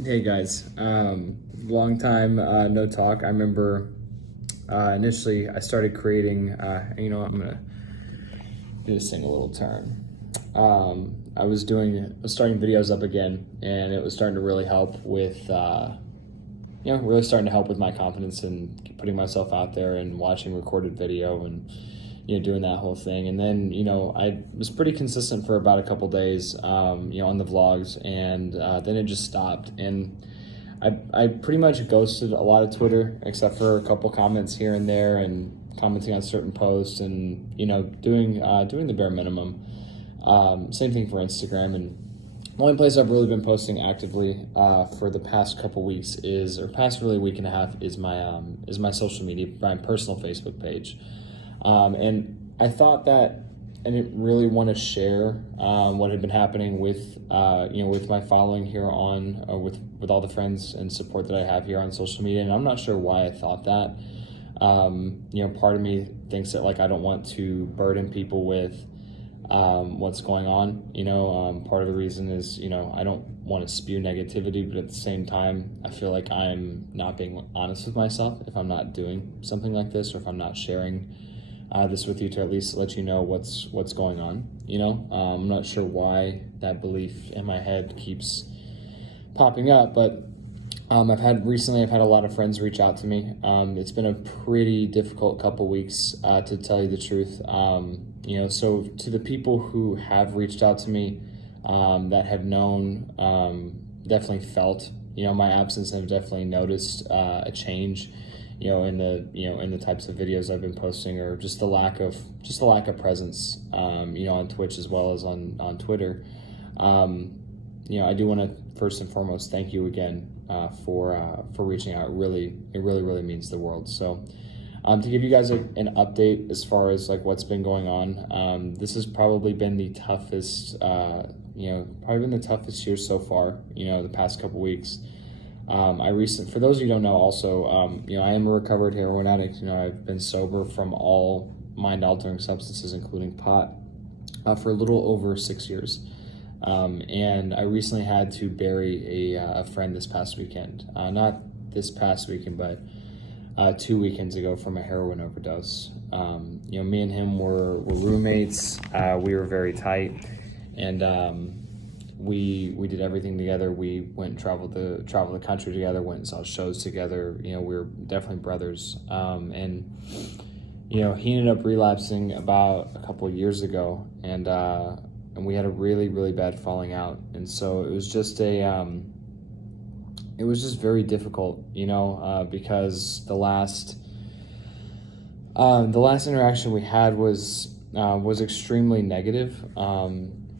Hey guys, long time no talk. I remember initially I started creating. I'm gonna do this thing a little turn. I was starting videos up again, and it was starting to really help with, really starting to help with my confidence and putting myself out there and watching recorded video and doing that whole thing. And then I was pretty consistent for about a couple days, on the vlogs, and then it just stopped. And I pretty much ghosted a lot of Twitter, except for a couple comments here and there, and commenting on certain posts, and doing the bare minimum. Same thing for Instagram, and the only place I've really been posting actively for the past couple weeks past really week and a half, is my social media, my personal Facebook page. And I thought that I didn't really want to share what had been happening with with my following here on with all the friends and support that I have here on social media. And I'm not sure why I thought that. Part of me thinks that, like, I don't want to burden people with what's going on. Part of the reason is, I don't want to spew negativity, but at the same time, I feel like I'm not being honest with myself if I'm not doing something like this, or if I'm not sharing this with you to at least let you know what's going on. I'm not sure why that belief in my head keeps popping up, but I've had a lot of friends reach out to me. It's been a pretty difficult couple weeks, to tell you the truth. So to the people who have reached out to me, that have known, definitely felt, my absence, and have definitely noticed a change, in the types of videos I've been posting, or just the lack of presence, on Twitch as well as on Twitter. I do want to first and foremost thank you again for reaching out. It really means the world. So to give you guys an update as far as like what's been going on, this has probably been the toughest year so far. The past couple weeks. For those of you who don't know, also, I am a recovered heroin addict. I've been sober from all mind-altering substances, including pot, for a little over 6 years. And I recently had to bury a friend this past weekend. Not this past weekend, but 2 weekends ago, from a heroin overdose. Me and him were roommates. We were very tight, and we did everything together. We went and traveled the country together, went and saw shows together. We were definitely brothers. And he ended up relapsing about a couple of years ago, and we had a really bad falling out. And so it was just very difficult, because the last interaction we had was extremely negative.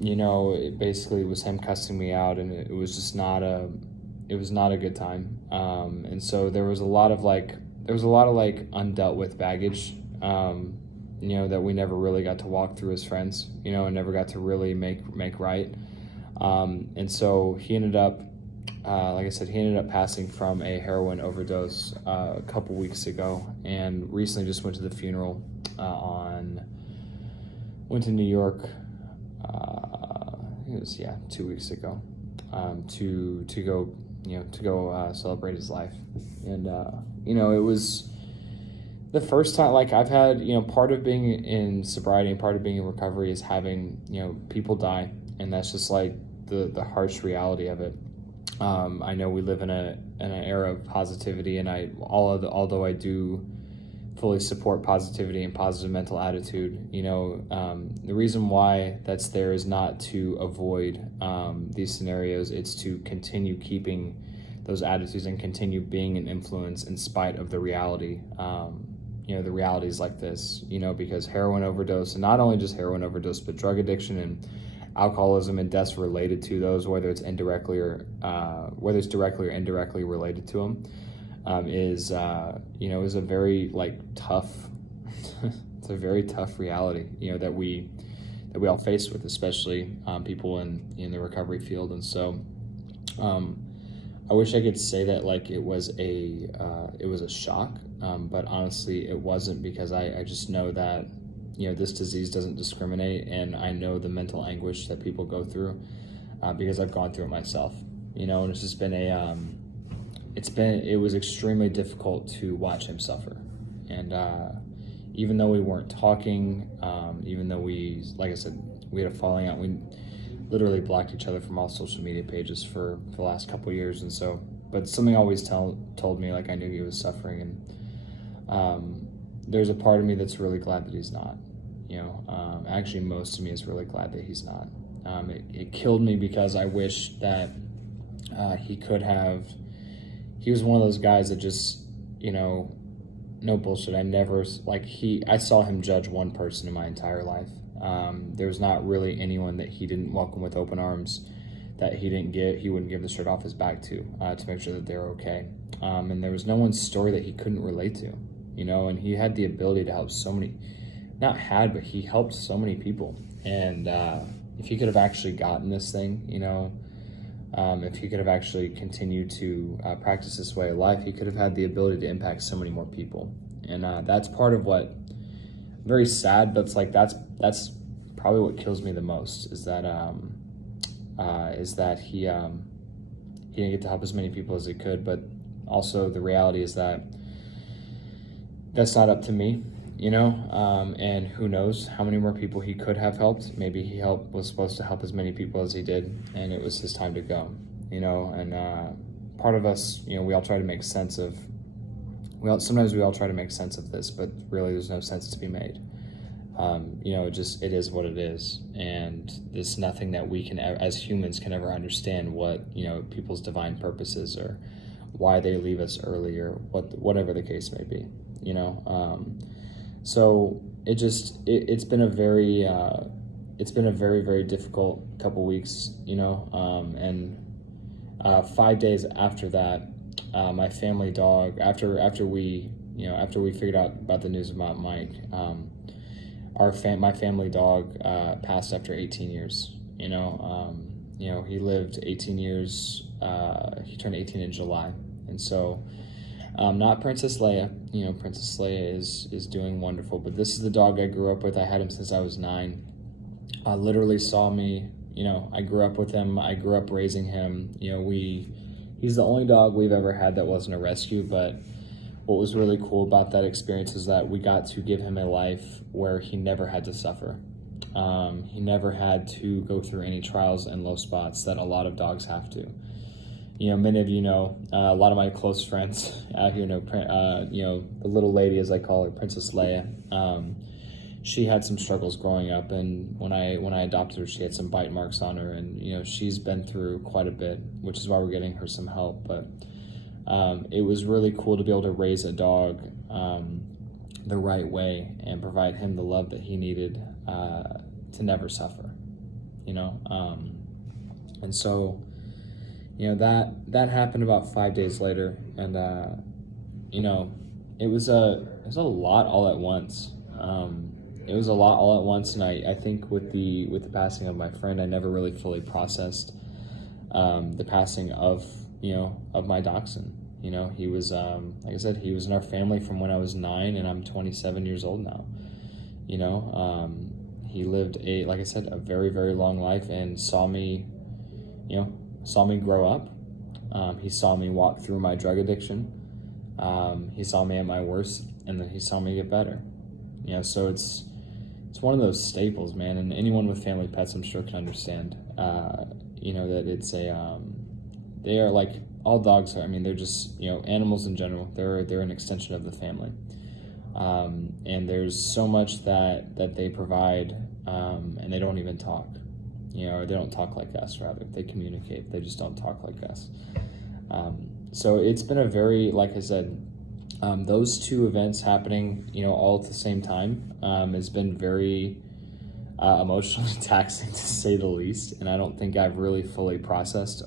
It basically was him cussing me out, and it was just not a good time. And so there was a lot of undealt with baggage, that we never really got to walk through as friends, and never got to really make right. And so he ended up, like I said, passing from a heroin overdose a couple weeks ago, and recently just went to the funeral. Went to New York. It was 2 weeks ago, to go celebrate his life. And it was the first time, like, I've had, part of being in sobriety and part of being in recovery is having people die, and that's just like the harsh reality of it. I know we live in an era of positivity, and although I do fully support positivity and positive mental attitude, the reason why that's there is not to avoid these scenarios. It's to continue keeping those attitudes and continue being an influence in spite of the reality. The realities like this, because heroin overdose, and not only just heroin overdose, but drug addiction and alcoholism and deaths related to those, whether it's directly or indirectly related to them, is a very tough it's a very tough reality, that we all face with, especially people in the recovery field. And so I wish I could say that it was a shock, but honestly it wasn't, because I just know that this disease doesn't discriminate, and I know the mental anguish that people go through, because I've gone through it myself. and it's just been it was extremely difficult to watch him suffer. And even though we weren't talking, even though like I said, we had a falling out, we literally blocked each other from all social media pages for the last couple of years. And so, but something always told me, like, I knew he was suffering. And there's a part of me that's really glad that he's not, actually most of me is really glad that he's not. It killed me because I wish that he was one of those guys that just, no bullshit. I saw him judge one person in my entire life. There was not really anyone that he didn't welcome with open arms, that he wouldn't give the shirt off his back to make sure that they were okay. And there was no one's story that he couldn't relate to, and he had the ability to help but he helped so many people. And if he could have actually gotten this thing, if he could have actually continued to practice this way of life, he could have had the ability to impact so many more people. And that's part of what, very sad, but it's like that's probably what kills me the most, is that he didn't get to help as many people as he could. But also the reality is that that's not up to me, and who knows how many more people he could have helped. Maybe he was supposed to help as many people as he did, and it was his time to go, and part of us, we all try to make sense of, sometimes we all try to make sense of this, but really there's no sense to be made. It is what it is, and there's nothing that we can, as humans, can ever understand what, people's divine purpose is, or why they leave us early, or whatever the case may be, So it's been a very, very difficult couple weeks, and 5 days after that, my family dog, after we figured out about the news about Mike, my family dog passed after 18 years. He lived 18 years. He turned 18 in July, and so. Not Princess Leia. Princess Leia is doing wonderful, but this is the dog I grew up with. I had him since I was 9. Literally saw me. I grew up with him. I grew up raising him. He's the only dog we've ever had that wasn't a rescue. But what was really cool about that experience is that we got to give him a life where he never had to suffer. He never had to go through any trials and low spots that a lot of dogs have to. Many of a lot of my close friends out here know, the little lady, as I call her, Princess Leia. She had some struggles growing up, and when I adopted her, she had some bite marks on her, and she's been through quite a bit, which is why we're getting her some help. But it was really cool to be able to raise a dog the right way and provide him the love that he needed to never suffer. And so. That happened about 5 days later, and it was a lot all at once. It was a lot all at once, and I think with the passing of my friend, I never really fully processed the passing of my dachshund. He was, like I said, he was in our family from when I was 9, and I'm 27 years old now. He lived like I said, a very, very long life, and saw me grow up. He saw me walk through my drug addiction. He saw me at my worst, and then he saw me get better. So it's one of those staples, man. And anyone with family pets, I'm sure, can understand. That it's they are like all dogs are. I mean, they're just animals in general. They're an extension of the family. And there's so much that they provide, and they don't even talk. Or they don't talk like us, rather. They communicate. They just don't talk like us. So it's been a very, like I said, those two events happening, all at the same time, has been very emotionally taxing, to say the least. And I don't think I've really fully processed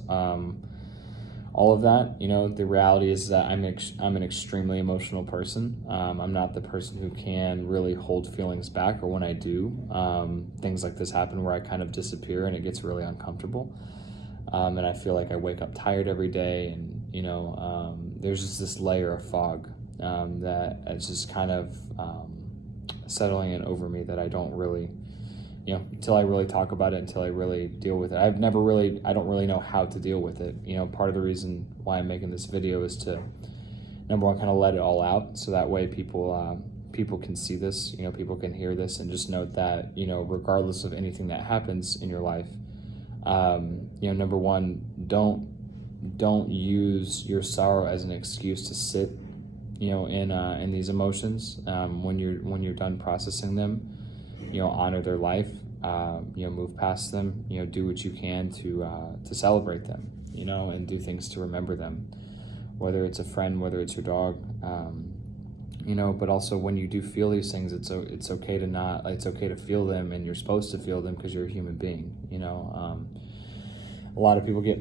all of that. The reality is that I'm an extremely emotional person. I'm not the person who can really hold feelings back, or when I do, things like this happen where I kind of disappear and it gets really uncomfortable. And I feel like I wake up tired every day, and there's just this layer of fog that is just kind of settling in over me that I don't really until I really talk about it, until I really deal with it. I don't really know how to deal with it. Part of the reason why I'm making this video is to, number one, kind of let it all out, so that way people can see this, people can hear this, and just note that, regardless of anything that happens in your life, number one, don't use your sorrow as an excuse to sit, in these emotions. When you're done processing them, honor their life, move past them, do what you can to celebrate them, and do things to remember them, whether it's a friend, whether it's your dog, but also when you do feel these things, it's okay to feel them, and you're supposed to feel them because you're a human being. A lot of people get,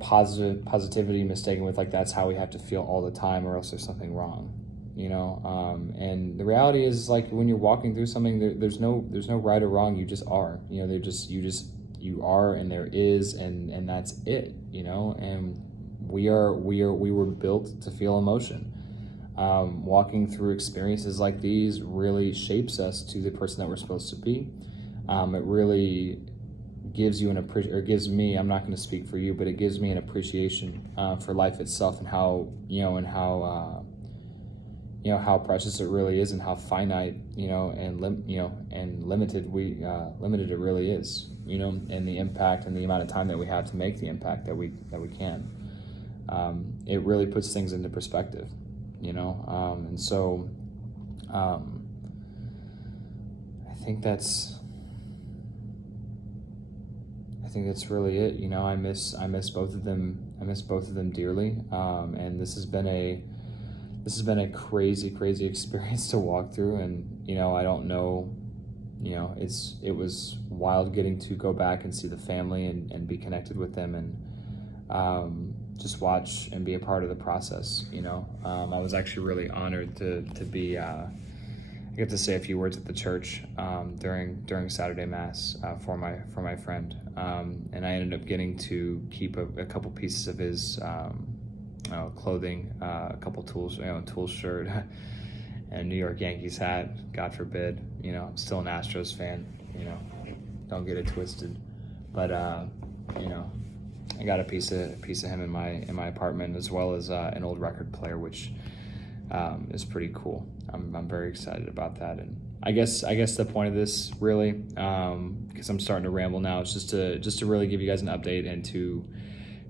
positivity mistaken with like, that's how we have to feel all the time, or else there's something wrong, and the reality is, like, when you're walking through something, there's no right or wrong. You just are, you are, and there is, and that's it, and we were built to feel emotion. Walking through experiences like these really shapes us to the person that we're supposed to be. It really gives you gives me, I'm not going to speak for you, but it gives me an appreciation for life itself, and how how precious it really is, and how finite and limited it really is, and the impact and the amount of time that we have to make the impact that we can. It really puts things into perspective, and so I think that's really it. I miss both of them. I miss both of them dearly. And this has been a crazy experience to walk through. And, I don't know, it was wild getting to go back and see the family and be connected with them, and just watch and be a part of the process. I was actually really honored to be, I get to say a few words at the church during Saturday Mass for my friend, and I ended up getting to keep a couple pieces of his clothing, a couple tools, Tools shirt, and a New York Yankees hat. God forbid, I'm still an Astros fan. Don't get it twisted, but I got a piece of him in my apartment, as well as an old record player, which is pretty cool. I'm very excited about that. And I guess the point of this, really, because I'm starting to ramble now, is just to really give you guys an update, and to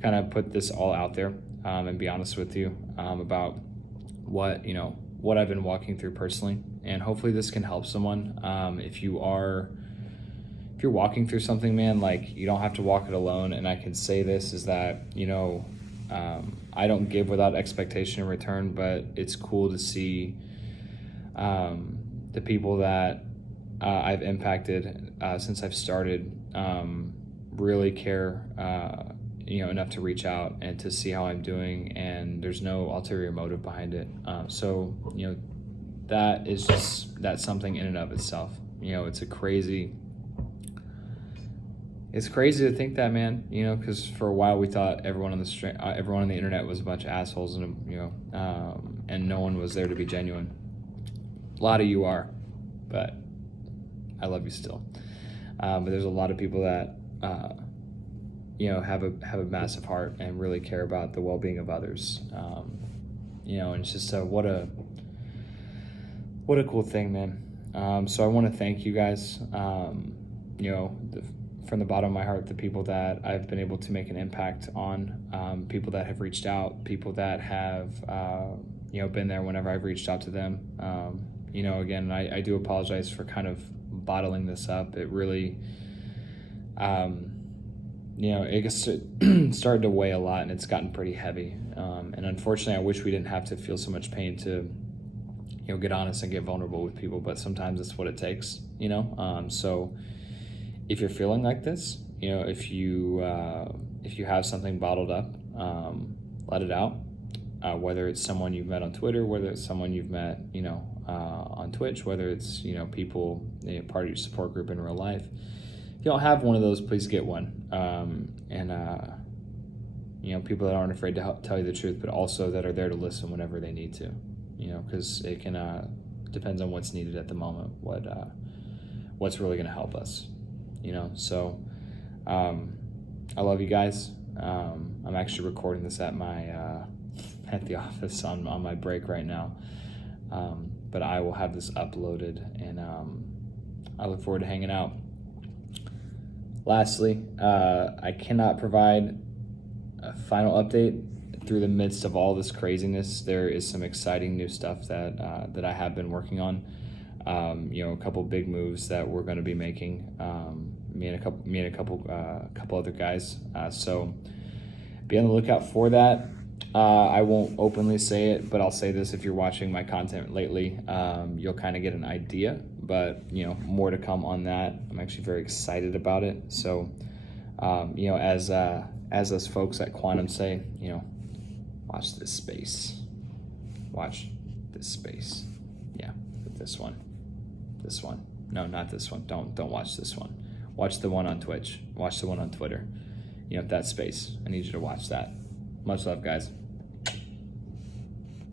kind of put this all out there, and be honest with you about what I've been walking through personally, and hopefully this can help someone. If you're walking through something, man, like, you don't have to walk it alone. And I can say this is that, I don't give without expectation in return, but it's cool to see the people that I've impacted since I've started really care enough to reach out and to see how I'm doing, and there's no ulterior motive behind it. So that's something in and of itself. It's crazy to think that, man, because for a while we thought everyone on the internet was a bunch of assholes, and and no one was there to be genuine. A lot of you are, but I love you still. But there's a lot of people that have a massive heart and really care about the well-being of others. And it's just what a cool thing, man. So I want to thank you guys. From the bottom of my heart, the people that I've been able to make an impact on, people that have reached out, people that have, been there whenever I've reached out to them. Again, I do apologize for kind of bottling this up. It really, it started to weigh a lot, and it's gotten pretty heavy. And unfortunately, I wish we didn't have to feel so much pain to, get honest and get vulnerable with people, but sometimes it's what it takes, so if you're feeling like this, if you have something bottled up, let it out. Whether it's someone you've met on Twitter, whether it's someone you've met, on Twitch, whether it's, people, part of your support group in real life. If you don't have one of those, please get one. People that aren't afraid to tell you the truth, but also that are there to listen whenever they need to, because it can, depends on what's needed at the moment, what's really going to help us. you know. So I love you guys. I'm actually recording this at my at the office on my break right now, but I will have this uploaded, and I look forward to hanging out. Lastly, I cannot provide a final update through the midst of all this craziness. There is some exciting new stuff that I have been working on. You know, a couple big moves that we're going to be making. Me and a couple other guys. So be on the lookout for that. I won't openly say it, but I'll say this: if you're watching my content lately, you'll kind of get an idea. But you know, more to come on that. I'm actually very excited about it. So you know, as us folks at Quantum say, you know, watch this space. Watch this space. Yeah, this one. This one. No, not this one. Don't watch this one. Watch the one on Twitch. Watch the one on Twitter. You know, that space. I need you to watch that. Much love, guys.